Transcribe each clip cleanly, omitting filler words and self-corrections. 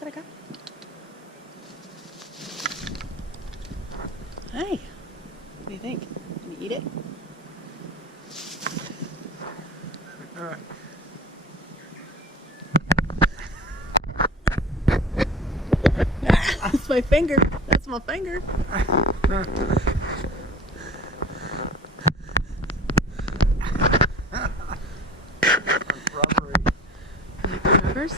Look what I got. Hey, what do you think? Can you eat it? All right. That's my finger. That's my finger. Rubbery. Like the rubbers?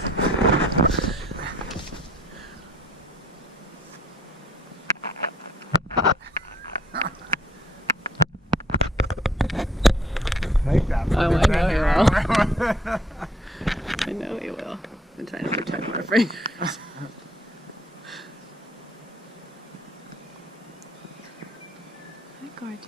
Take that. Oh, I know he will. I know he will. I'm trying to protect my fingers. Hi, gorgeous.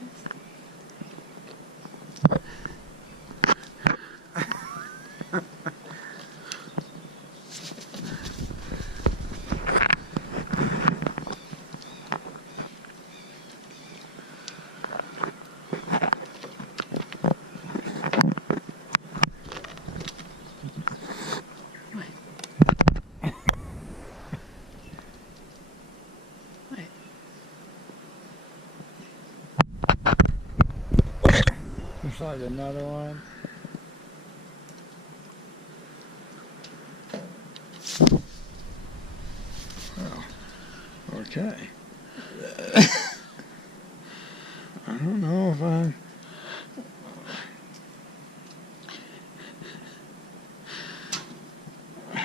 What? What? Looks like another one. Oh, okay. I don't know if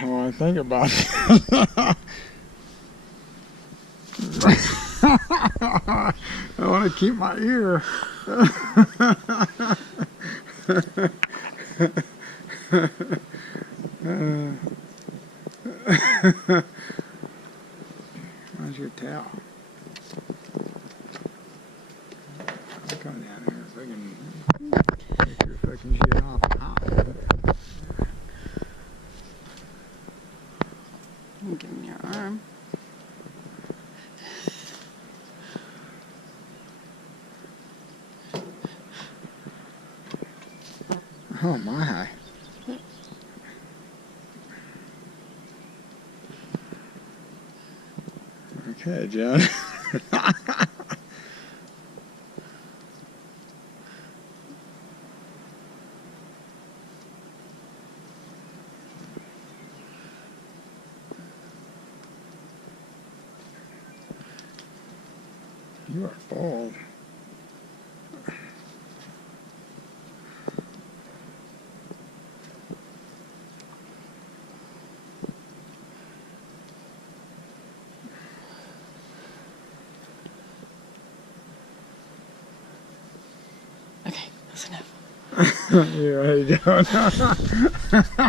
what I think about it. I want to keep my ear. Where's your towel? I'll come down here so I can take your fucking shit off. I'm giving your arm. Oh my. Okay, John. You are bald. Okay, that's enough. You're ready, John.